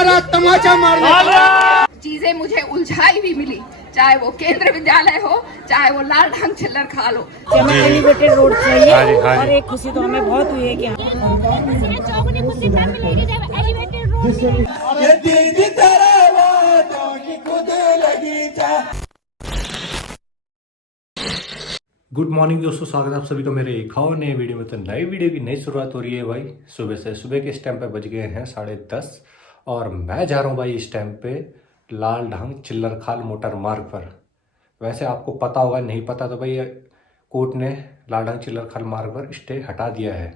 करारा तमाचा मारने चीजें मुझे उलझाई भी मिली, चाहे वो केंद्र विद्यालय हो, चाहे वो लाल ढंग चिल्लर खाल हो। हमें एलिवेटेड रोड चाहिए और एक खुशी तो हमें बहुत हुई है कि गुड मॉर्निंग दोस्तों, स्वागत है आप सभी का मेरे एक और नए वीडियो में। तो नई वीडियो की नई शुरुआत हो रही है भाई सुबह से। सुबह के इस टाइम पे बज गए हैं 10:30 और मैं जा रहा हूँ भाई इस टाइम पे लाल ढंग चिल्लर खाल मोटर मार्ग पर। वैसे आपको पता होगा, नहीं पता तो भाई कोर्ट ने लाल ढंग चिल्लर खाल मार्ग पर स्टे हटा दिया है।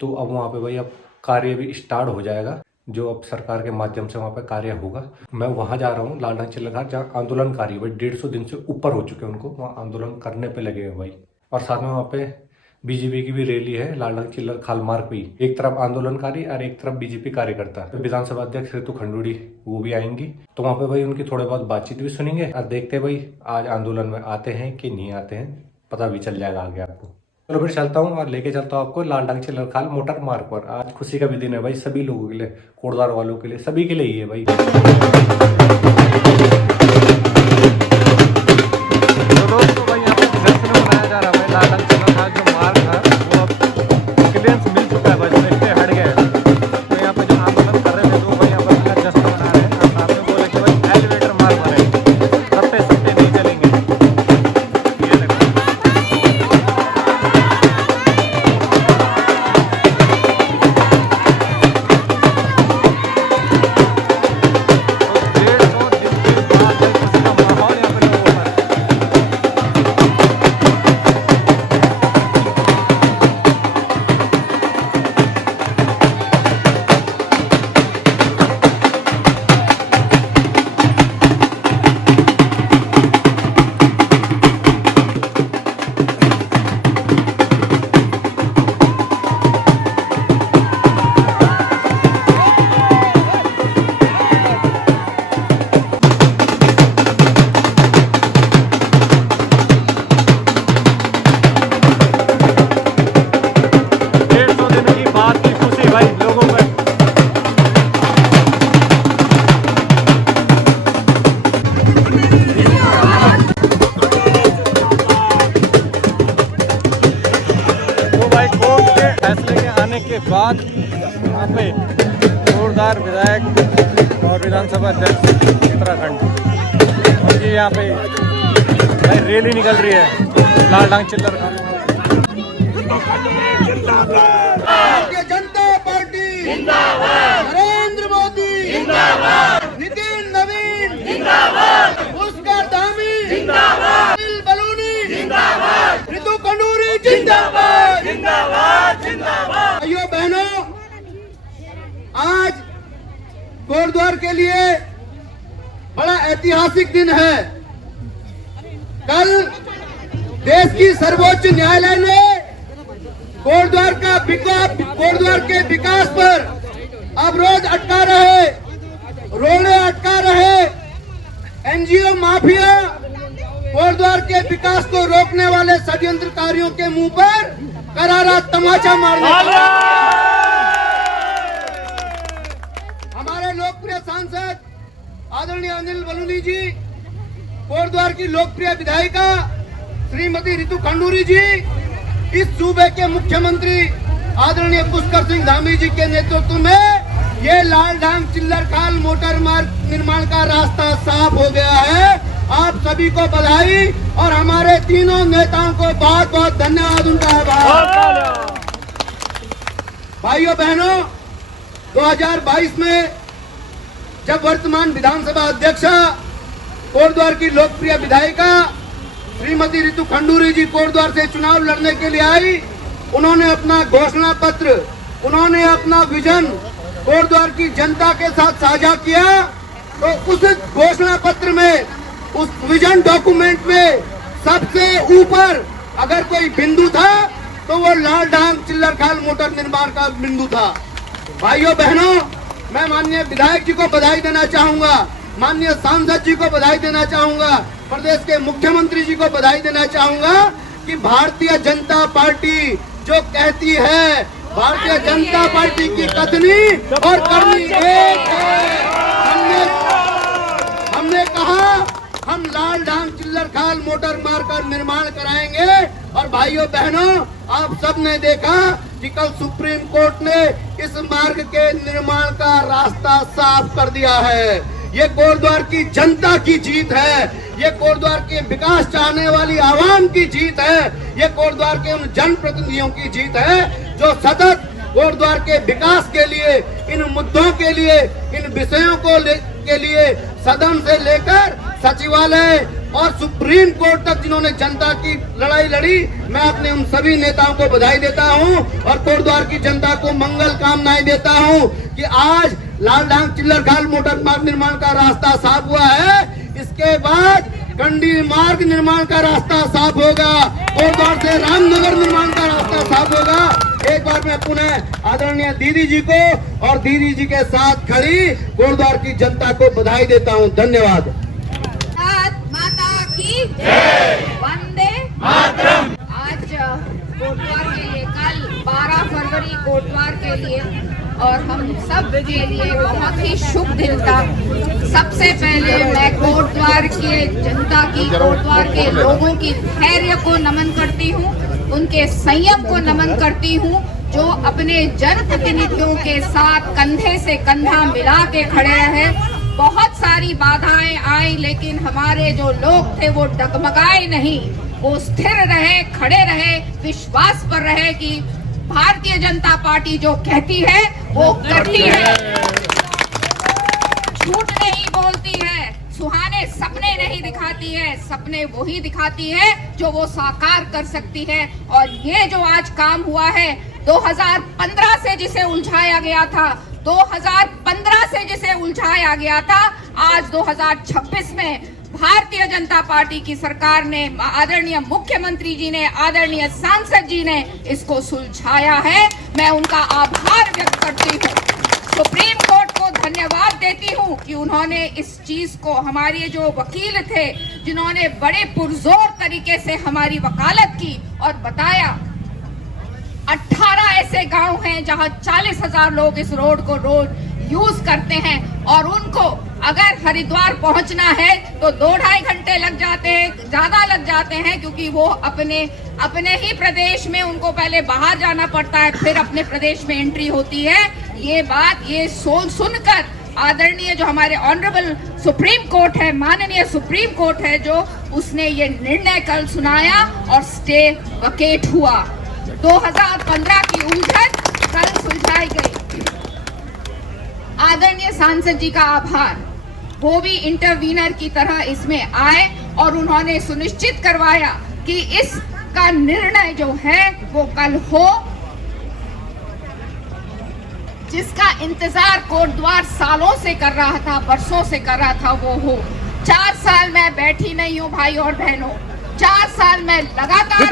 तो अब वहाँ पे भाई अब कार्य भी स्टार्ट हो जाएगा, जो अब सरकार के माध्यम से वहाँ पे कार्य होगा। मैं वहाँ जा रहा हूँ लाल ढंग चिल्लर खाल, जहाँ आंदोलनकारी भाई 150 दिन से ऊपर हो चुके हैं, उनको वहाँ आंदोलन करने पे लगे हैं भाई। और साथ में वहाँ पे बीजेपी की भी रैली है लाल ढंग चिल्लर खाल मार्ग पे। एक तरफ आंदोलनकारी और एक तरफ बीजेपी कार्यकर्ता। तो विधानसभा अध्यक्ष रितु खंडूड़ी वो भी आएंगी, तो वहाँ पे भाई उनकी थोड़े बहुत बातचीत भी सुनेंगे और देखते हैं भाई आज आंदोलन में आते हैं कि नहीं आते हैं, पता भी चल जाएगा आगे आपको। चलो फिर चलता हूँ और लेके चलता हूँ आपको लाल ढंग चिल्लर खाल मोटर मार्ग पर। आज खुशी का भी दिन है भाई सभी लोगों के लिए, कोटद्वार वालों के लिए, सभी के लिए ही है भाई। तो दोस्तों भाई यहाँ पे जश्न मनाया जा रहा है भाई। लाल ढंग चिल्लर खाल जो मार्ग था वो अब क्लियरेंस मिल चुका है भाई, इससे हट गया है। तो यहाँ पे जो आंदोलन कर रहे थे तो भाई यहाँ पर अपना जश्न मना रहे हैं। और आपने बोले कि भाई एलिवेटर मार्ग बनेंगे, सत्ते सत्ते नहीं चलेंगे। ये देखो के बाद यहाँ पे जोरदार विधायक और विधानसभा अध्यक्ष उत्तराखंड उनकी यहाँ पे भाई रैली निकल रही है लाल ढंग चिल्लर खाल। भारतीय जनता पार्टी जिंदाबाद, नरेंद्र मोदी जिंदाबाद, नितिन नवीन जिंदाबाद, पुष्कर धामी जिंदाबाद, अनिल बलूनी जिंदाबाद, रितु खंडूरी जिंदाबाद जिंदाबाद जिंदाबाद। भाइयों बहनों, आज कोटद्वार के लिए बड़ा ऐतिहासिक दिन है। कल देश की सर्वोच्च न्यायालय ने कोटद्वार के विकास पर अवरोध अटका रहे, रोड़े अटका रहे एनजीओ माफिया, कोटद्वार के विकास को रोकने वाले षड्यंत्रकारियों के मुंह पर करारा तमाचा मारने। हमारे लोकप्रिय सांसद आदरणीय अनिल बलूनी जी, कोटद्वार की लोकप्रिय विधायिका श्रीमती रितु खंडूरी जी, इस सूबे के मुख्यमंत्री आदरणीय पुष्कर सिंह धामी जी के नेतृत्व में ये लाल ढंग चिल्लर खाल मोटर मार्ग निर्माण का रास्ता साफ हो गया है। आप सभी को बधाई और हमारे तीनों नेताओं को बहुत बहुत धन्यवाद उनका है। भाइयों बहनों, 2022 में जब वर्तमान विधानसभा अध्यक्ष कोटद्वार की लोकप्रिय विधायिका श्रीमती रितु खंडूरी जी कोटद्वार से चुनाव लड़ने के लिए आई, उन्होंने अपना घोषणा पत्र, उन्होंने अपना विजन कोटद्वार की जनता के साथ साझा किया। तो उस घोषणा पत्र में, उस विजन डॉक्यूमेंट में सबसे ऊपर अगर कोई बिंदु था तो वो लाल ढंग चिल्लर खाल मोटर निर्माण का बिंदु था। भाइयों बहनों, मैं माननीय विधायक जी को बधाई देना चाहूंगा, माननीय सांसद जी को बधाई देना चाहूंगा, प्रदेश के मुख्यमंत्री जी को बधाई देना चाहूंगा कि भारतीय जनता पार्टी जो कहती है भारतीय जनता पार्टी की कथनी और करनी एक है। हमने कहा हम लाल ढांग चिल्लर खाल मोटर मार्ग का निर्माण कराएंगे। और भाइयों बहनों, आप सब ने देखा कि कल सुप्रीम कोर्ट ने इस मार्ग के निर्माण का रास्ता साफ कर दिया है। ये कोटद्वार की जनता की जीत है, ये कोटद्वार के विकास चाहने वाली आवाम की जीत है, ये कोटद्वार के उन जनप्रतिनिधियों की जीत है जो सतत कोटद्वार के विकास के लिए, इन मुद्दों के लिए, इन विषयों के लिए सदन से लेकर सचिवालय और सुप्रीम कोर्ट तक जिन्होंने जनता की लड़ाई लड़ी, मैं अपने उन सभी नेताओं को बधाई देता हूं और कोटद्वार की जनता को मंगल कामनाएं देता हूं कि आज लाल ढांग चिल्लर खाल मोटर मार्ग निर्माण का रास्ता साफ हुआ है। इसके बाद कंडी मार्ग निर्माण का रास्ता साफ होगा, कोटद्वार से रामनगर निर्माण का रास्ता साफ होगा। एक बार मैं पुनः आदरणीय दीदी जी को और दीदी जी के साथ खड़ी कोटद्वार की जनता को बधाई देता हूं। धन्यवाद। माता की वंदे मातरम। आज कोटद्वार के लिए कल 12 फरवरी कोटद्वार के लिए और हम सब के लिए बहुत ही शुभ दिन था। सबसे पहले मैं कोटद्वार के जनता की, कोटद्वार के लोगों की धैर्य को नमन करती हूँ, उनके संयम को नमन करती हूँ, जो अपने जनप्रतिनिधियों के साथ कंधे से कंधा मिला के खड़े रहे। बहुत सारी बाधाएं आई, लेकिन हमारे जो लोग थे वो डगमगाए नहीं, वो स्थिर रहे, खड़े रहे, विश्वास पर रहे कि भारतीय जनता पार्टी जो कहती है वो करती है, झूठ नहीं बोलती है, सुहाने सपने नहीं दिखाती है, सपने वही दिखाती है जो वो साकार कर सकती है। और ये जो आज काम हुआ है 2015 से जिसे उलझाया गया था, 2015 से जिसे उलझाया गया था, आज 2026 में भारतीय जनता पार्टी की सरकार ने, आदरणीय मुख्यमंत्री जी ने, आदरणीय सांसद जी ने इसको सुलझाया है। मैं उनका आभार व्यक्त करती हूँ, सुप्रीम कोर्ट को धन्यवाद देती हूँ कि उन्होंने इस चीज को, हमारे जो वकील थे जिन्होंने बड़े पुरजोर तरीके से हमारी वकालत की और बताया 18 ऐसे गांव हैं जहां 40,000 लोग इस रोड को रोज यूज करते हैं और उनको अगर हरिद्वार पहुंचना है तो 2-2.5 घंटे लग जाते हैं, ज्यादा लग जाते हैं, क्योंकि वो अपने ही प्रदेश में उनको पहले बाहर जाना पड़ता है, फिर अपने प्रदेश में एंट्री होती है। ये बात ये सुनकर आदरणीय जो हमारे ऑनरेबल सुप्रीम कोर्ट है, माननीय सुप्रीम कोर्ट है, जो उसने ये निर्णय कल सुनाया और स्टे वकेट हुआ। 2015 की उलझन कल सुलझाई गई। आदरणीय सांसद जी का आभार, वो भी इंटरवीनर की तरह इसमें आए और उन्होंने सुनिश्चित करवाया कि इसका निर्णय जो है वो कल हो, जिसका इंतजार कोटद्वार सालों से कर रहा था, बरसों से कर रहा था, वो हो। 4 साल मैं बैठी नहीं हूँ भाई और बहनों, 4 साल मैं लगातार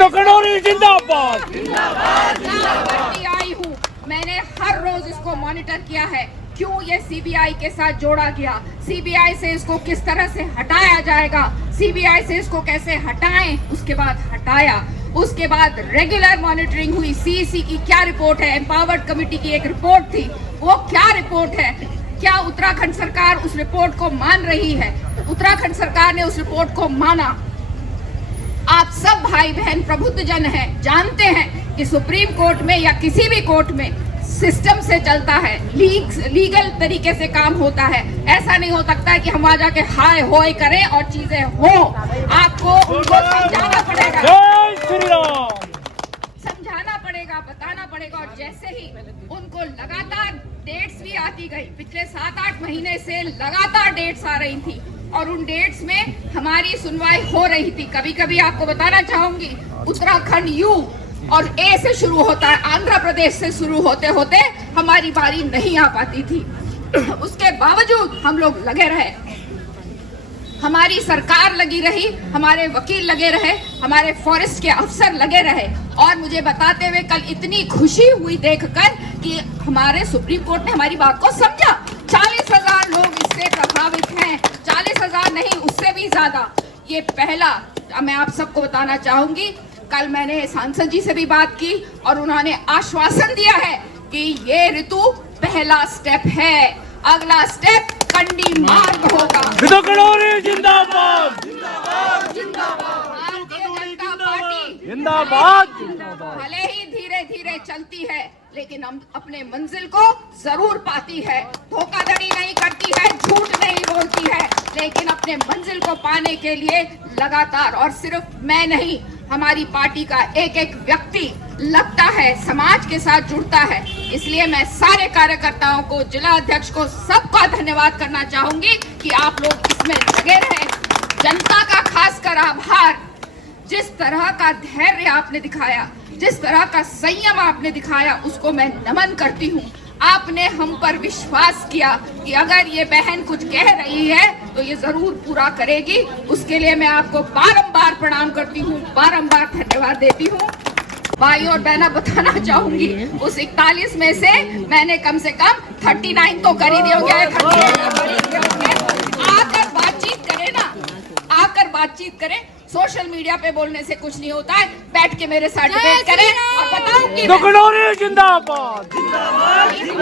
करती आई हूँ। मैंने हर रोज इसको मॉनिटर किया है, क्यों ये सीबीआई के साथ जोड़ा गया, सीबीआई से इसको किस तरह से हटाया जाएगा, सीबीआई से इसको कैसे हटाएं, उसके बाद हटाया। उसके बाद रेगुलर मॉनिटरिंग हुई, सीईसी की क्या रिपोर्ट है, एम्पावर्ड कमेटी की एक रिपोर्ट थी, वो क्या रिपोर्ट है, क्या उत्तराखंड सरकार उस रिपोर्ट को मान रही है, उत्तराखंड सरकार ने उस रिपोर्ट को माना। आप सब भाई बहन प्रबुद्ध जन हैं, जानते हैं कि सुप्रीम कोर्ट में या किसी भी कोर्ट में सिस्टम से चलता है, लीगल तरीके से काम होता है। ऐसा नहीं हो सकता है कि हम वहां जाके हाय होय करें और चीजें हो। आपको उनको समझाना पड़ेगा, समझाना पड़ेगा, बताना पड़ेगा। और जैसे ही उनको लगातार डेट्स भी आती गई, पिछले 7-8 महीने से लगातार डेट्स आ रही थी और उन डेट्स में हमारी सुनवाई हो रही थी। कभी कभी आपको बताना चाहूंगी, उत्तराखंड यू और ए से शुरू होता है, आंध्र प्रदेश से शुरू होते होते हमारी बारी नहीं आ पाती थी। उसके बावजूद हम लोग लगे रहे, हमारी सरकार लगी रही, हमारे वकील लगे रहे, हमारे फॉरेस्ट के अफसर लगे रहे। और मुझे बताते हुए कल इतनी खुशी हुई देखकर कि हमारे सुप्रीम कोर्ट ने हमारी बात को समझा। 40,000 लोग इससे प्रभावित हैं, 40,000 नहीं, उससे भी ज्यादा। ये पहला, मैं आप सबको बताना चाहूंगी, कल मैंने सांसद जी से भी बात की और उन्होंने आश्वासन दिया है कि ये ऋतु पहला स्टेप है, अगला स्टेप कंडी मार्ग होगा। ऋतु खंडूरी जिंदाबाद, भारतीय जनता पार्टी जिंदाबाद। भले ही धीरे धीरे चलती है लेकिन हम अपने मंजिल को जरूर पाती है, धोखाधड़ी नहीं करती है, झूठ नहीं बोलती है, लेकिन अपने मंजिल को पाने के लिए लगातार, और सिर्फ मैं नहीं, हमारी पार्टी का एक एक व्यक्ति लगता है, समाज के साथ जुड़ता है। इसलिए मैं सारे कार्यकर्ताओं को, जिला अध्यक्ष को, सबका धन्यवाद करना चाहूंगी कि आप लोग इसमें लगे रहे। जनता का खासकर आभार, जिस तरह का धैर्य आपने दिखाया, जिस तरह का संयम आपने दिखाया, उसको मैं नमन करती हूँ। आपने हम पर विश्वास किया कि अगर ये बहन कुछ कह रही है तो ये जरूर पूरा करेगी। उसके लिए मैं आपको बारंबार प्रणाम करती हूँ, बारंबार धन्यवाद देती हूँ। भाई और बहना बताना चाहूंगी, उस 41 में से मैंने कम से कम 39 तो कर ही दिया गया है। आकर बातचीत करें ना, आकर बातचीत करें। सोशल मीडिया पे बोलने से कुछ नहीं होता है, बैठ के मेरे साथ डिबेट करें और बताऊं कि जिंदाबाद, मैंने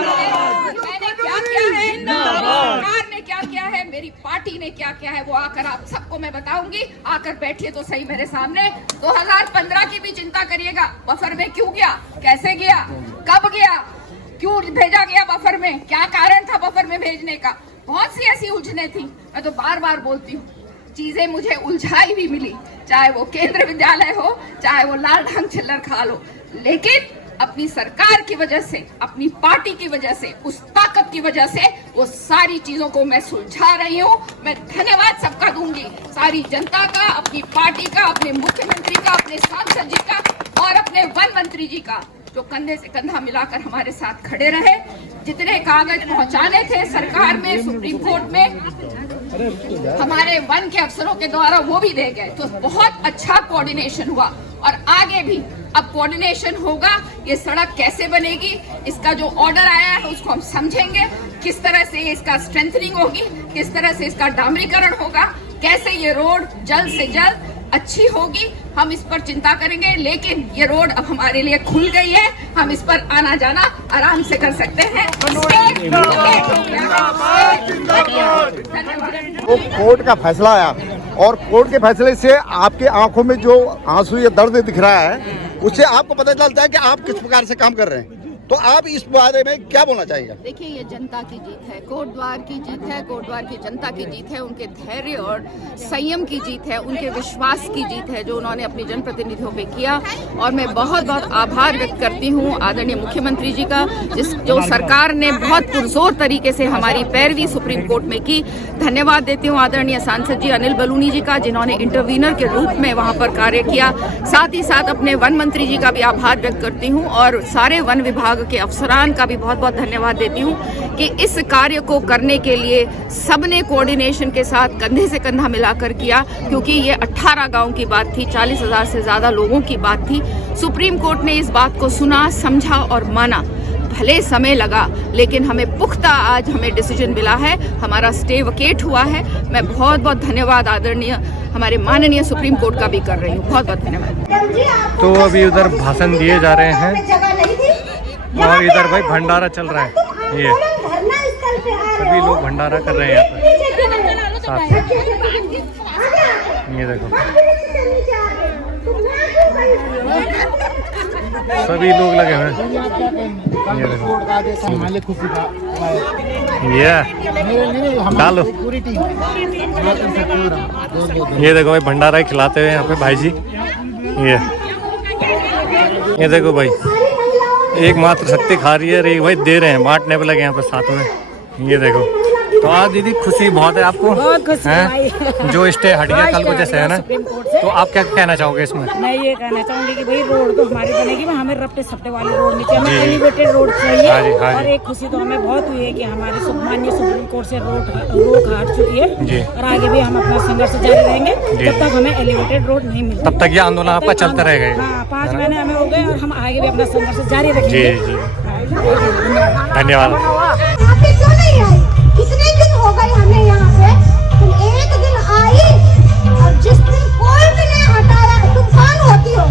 क्या किया है, सरकार ने क्या किया है, मेरी पार्टी ने क्या किया है, वो आकर आप सबको मैं बताऊंगी। आकर बैठिए तो सही मेरे सामने। 2015 की भी चिंता करिएगा, बफर में क्यों गया, कैसे गया, कब गया, क्यों भेजा गया बफर में, क्या कारण था बफर में भेजने का। बहुत सी ऐसी उलझने थी, मैं तो बार बार बोलती हूँ, चीजें मुझे उलझाई भी मिली, चाहे वो केंद्र विद्यालय हो, चाहे वो लाल ढंग चिल्लर खाल हो, लेकिन अपनी सरकार की वजह से, अपनी पार्टी की वजह से, उस ताकत की वजह से वो सारी चीजों को मैं सुलझा रही हूँ। मैं धन्यवाद सबका दूंगी, सारी जनता का, अपनी पार्टी का, अपने मुख्यमंत्री का, अपने सांसद जी का और अपने वन मंत्री जी का, जो कंधे से कंधा मिलाकर हमारे साथ खड़े रहे। जितने कागज पहुंचाने थे सरकार में, सुप्रीम कोर्ट में, हमारे वन के अफसरों के द्वारा वो भी दे गए। तो बहुत अच्छा कोऑर्डिनेशन हुआ और आगे भी अब कोऑर्डिनेशन होगा। ये सड़क कैसे बनेगी, इसका जो ऑर्डर आया है उसको हम समझेंगे, किस तरह से इसका स्ट्रेंथनिंग होगी, किस तरह से इसका डामरीकरण होगा, कैसे ये रोड जल्द से जल्द अच्छी होगी, हम इस पर चिंता करेंगे। लेकिन ये रोड अब हमारे लिए खुल गई है, हम इस पर आना जाना आराम से कर सकते हैं। वो कोर्ट का फैसला आया और कोर्ट के फैसले से आपके आंखों में जो आंसू या दर्द दिख रहा है, उससे आपको पता चलता है कि आप किस प्रकार से काम कर रहे हैं। तो आप इस बारे में क्या बोलना चाहिए? देखिए, ये जनता की जीत है, कोटद्वार की जीत है, कोटद्वार की जनता की जीत है, उनके धैर्य और संयम की जीत है, उनके विश्वास की जीत है जो उन्होंने अपने जनप्रतिनिधियों पे किया। और मैं बहुत बहुत आभार व्यक्त करती हूँ आदरणीय मुख्यमंत्री जी का, जो सरकार ने बहुत पुरजोर तरीके से हमारी पैरवी सुप्रीम कोर्ट में की। धन्यवाद देती हूँ आदरणीय सांसद जी अनिल बलूनी जी का, जिन्होंने इंटरवीनर के रूप में वहाँ पर कार्य किया। साथ ही साथ अपने वन मंत्री जी का भी आभार व्यक्त करती हूँ और सारे वन विभाग के अफसरान का भी बहुत बहुत धन्यवाद देती हूँ कि इस कार्य को करने के लिए सबने कोऑर्डिनेशन के साथ कंधे से कंधा मिलाकर किया, क्योंकि ये 18 गांव की बात थी, 40,000 से ज्यादा लोगों की बात थी। सुप्रीम कोर्ट ने इस बात को सुना, समझा और माना। भले समय लगा, लेकिन हमें पुख्ता आज हमें डिसीजन मिला है, हमारा स्टे वकेट हुआ है। मैं बहुत बहुत धन्यवाद आदरणीय हमारे माननीय सुप्रीम कोर्ट का भी कर रही हूँ। बहुत बहुत धन्यवाद। तो अभी उधर भाषण दिए जा रहे हैं और इधर भाई भंडारा चल रहा है। ये सभी लोग भंडारा कर रहे हैं यहाँ पर। ये देखो सभी लोग लगे हुए हैं। ये देखो, ये डालो। ये देखो भाई भंडारा खिलाते हुए यहाँ पे भाई जी। ये देखो भाई, एक मात्र शक्ति खा रही है, एक भाई दे रहे हैं, बांटने पे लगे यहाँ पे साथ में। ये देखो, तो आज दीदी खुशी बहुत है आपको? बहुत खुशी है जो स्टे हट गया कल को जैसे है ना, तो आप क्या कहना चाहोगे इसमें? मैं ये कहना चाहूंगी कि भाई रोड तो हमारी बनेगी, हमें रपटे सप्टे वाली रोड नहीं चाहिए, हमें एलिवेटेड रोड चाहिए। हाँ जी, हाँ जी। और एक खुशी तो हमें बहुत हुई है कि हमारे माननीय सुप्रीम कोर्ट से रोक हट चुकी है और आगे भी हम अपना संघर्ष जारी रहेंगे जब तक हमें एलिवेटेड रोड नहीं मिलता। तब तक ये आंदोलन आपका चलता रहेगा। हाँ, 5 महीने हमें हो गए और हम आगे भी अपना संघर्ष जारी रखेंगे। जी जी, धन्यवाद। कितने दिन हो गए हमें यहाँ पे, तुम एक दिन आई और जिस दिन कोर्ट ने हटाया तूफान होती हो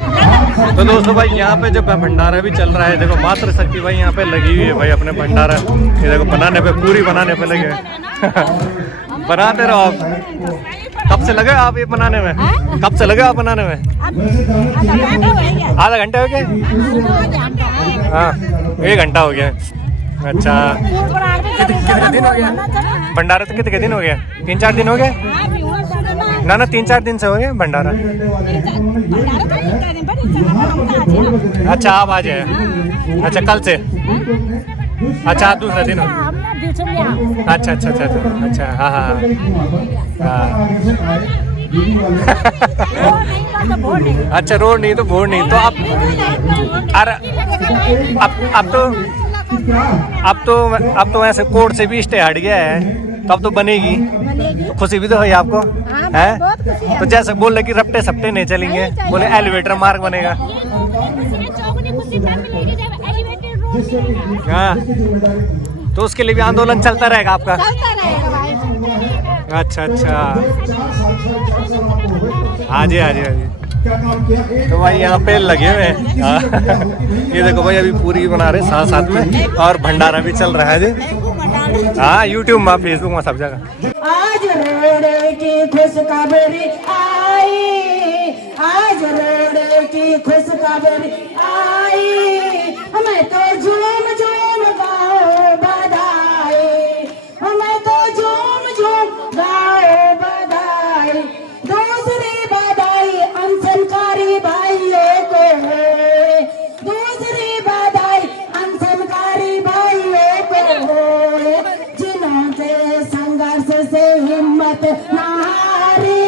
तो दोस्तों भाई यहाँ पे जो भंडारा भी चल रहा है, देखो मातृ शक्ति भाई यहाँ पे लगी हुई है भाई अपने भंडारा, ये देखो बनाने पे, पूरी बनाने पे लगे बनाते रहो आप। कब से लगे आप ये बनाने में? कब से लगे आप बनाने में? आधा घंटा हो गया? हाँ 1 घंटा हो गया। अच्छा कितने दिन हो गया भंडारा? तो कितने दिन हो गया? 3-4 दिन हो गए? ना 3-4 दिन से हो गया भंडारा। अच्छा आप आज है? अच्छा कल से? अच्छा दूसरा दिन हो? अच्छा अच्छा अच्छा अच्छा हाँ हाँ हाँ। अच्छा रोड नहीं तो वोट नहीं तो अरे अब तो वैसे कोर्ट से भी स्टे हट गया है, तो अब तो बनेगी, तो खुशी भी तो है आपको है? तो जैसे बोल रहे कि रपटे सपटे नहीं चलेंगे, बोले एलिवेटर मार्ग बनेगा। हाँ तो उसके लिए भी आंदोलन चलता रहेगा आपका? अच्छा अच्छा हाँ जी हाँ जी हाँ जी। तो भाई यहाँ पे लगे हुए हैं ये देखो भाई अभी पूरी बना रहे साथ साथ में, और भंडारा भी चल रहा है जी। हाँ यूट्यूब में, फेसबुक में, सब जगह। आज रोड की खुशखबरी आई, आज रोड की खुशखबरी आई, हमें तो झूम झूम गाओ बधाई, हमें तो झूम झूम गाओ बधाई। दूसरी बधाई अनशनकारी भाइयों को है, दूसरी बधाई अनशनकारी भाइयों को है, जिन्होंने संघर्ष से हिम्मत न हारी,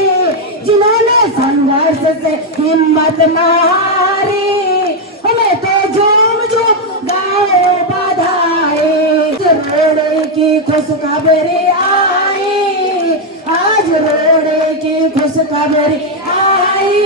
जिन्होंने संघर्ष से हिम्मत न हारी, हमें तो झूम झूम गाओ बधाई। रोड की खुशखबरी आई, आज रोड की खुशखबरी आई,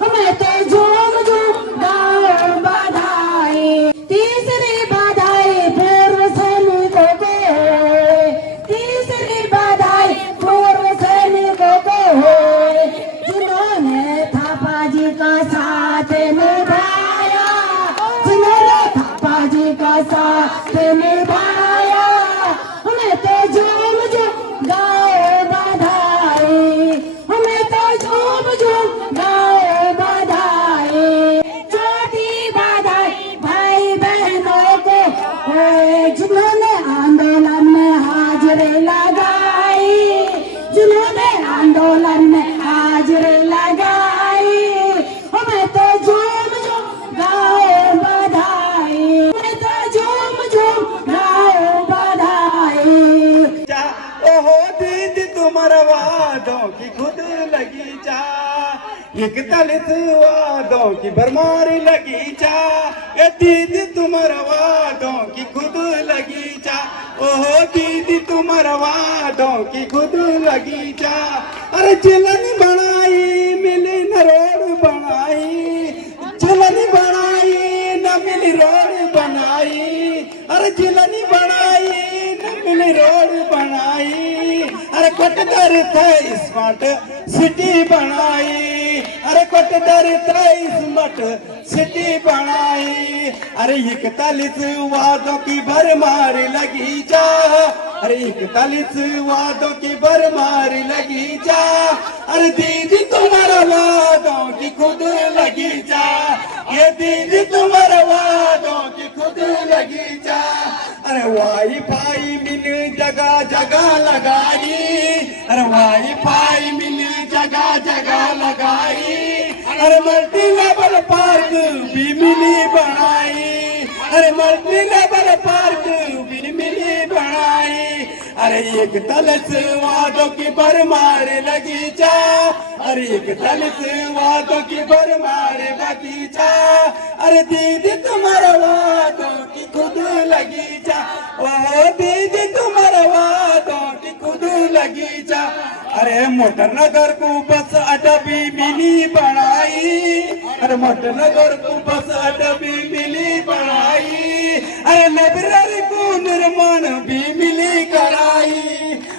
हमें तो झूम झूम गाओ बधाई। तीसरी बधाई पूर्व सैनिकों को है, तीसरी बधाई पूर्व सैनिकों को है, जिन्होंने थापा जी का साथ निभाया, जिन्होंने थापा जी का साथ निभाया, हमें तो झूम झूम गाओ बधाई, हमें तो झूम झूम गाओ बधाई। छोटी बधाई भाई बहनों को है, जिन्होंने आंदोलन में हाजिरी लगाई, जिन्होंने आंदोलन में हाजिरी लगाई, हमें तो झूम झूम गाओ बधाई, हमें तो झूम झूम गाओ बधाई। ओहो दीदी तुम्हारा वादों की खुद लगी जा, 41 वादों की भरमारी लगी जा, ए दीदी तुम्हारा वादों की खुद लगी जा, ओहो दीदी तुम्हारा वादों की खुद लगी जा। अरे जिलन बनाई मिली न रोड बनाई, जिलन बनाई न मिली रोड बनाई, अरे जिलन बनाई न मिली रोड बनाई, अरे कोटदर थे स्मार्ट सिटी बनाई, अरे कोटदर थे स्मार्ट सिटी बनाई। अरे 41 वादों की भरमारी लगी जा, अरे 41 वादों की भरमारी लगी जा, अरे दीदी तुम्हारा वादों की खुद लगी जा, ये दीदी तुम्हारा वादों की खुद लगी जा। अरे वाईफाई मिल जगह जगह लगाई, अरे वाईफाई मिल जगह जगह लगाई, अरे मल्टी लेवल पार्क भी मिली बनाई, अरे मल्टी लेवल पार्क भी मिली बनाई। अरे 41 वादों की भरमार लगी जा, अरे 41 वादों की भरमार लगी जा, अरे दीदी तुम्हारा वादों की खुद लगी जा, ओ दीदी तुम्हारा वादों की खुद लगी जा। अरे मोटर नगर को बस अड्डा भी मिली बनाई, अरे मोटर नगर को बस अड्डा भी मिली बनाई, अरे लाइब्रेरी को निर्माण भी मिली कराई,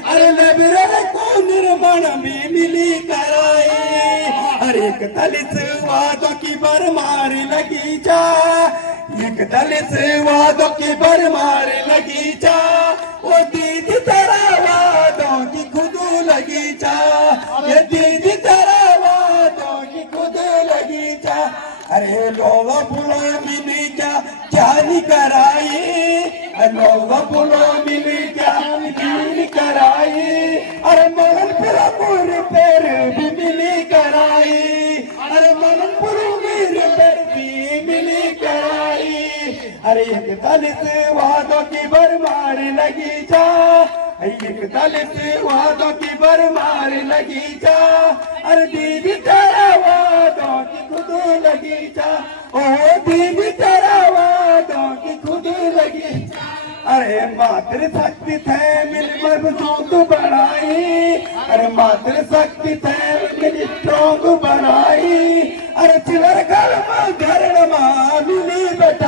अरे लाइब्रेरी को निर्माण भी मिली कराए। हर एक दलित वादों की भरमार लगी जा, एक दलित वादों की भरमार लगी जा, वो दीदी तेरा वादों की खुद लगी जा, ये दीदी तेरा वादों की खुद लगी जा। अरे लोगों पुलो मिली क्या नहीं कराई, लोगों पुलो मिली क्या नहीं कराई। अरे मोहनपुर पैर भी मिली कराई, अरे मोहनपुर पैर भी मिली कराई। अरे एक दलित वादों की भरमार लगी जा, एक दलित वादों की भरमार लगी जा। अरे दीदी तेरा वादों की खुद लगी जा, ओ दीदी तेरा वादों की खुद लगी जा। अरे मातृ शक्ति थे मिल मजबूत बनाई, अरे मातृ शक्ति थे मिल स्ट्रॉन्ग बनाई। अरे चिलर घर में मिली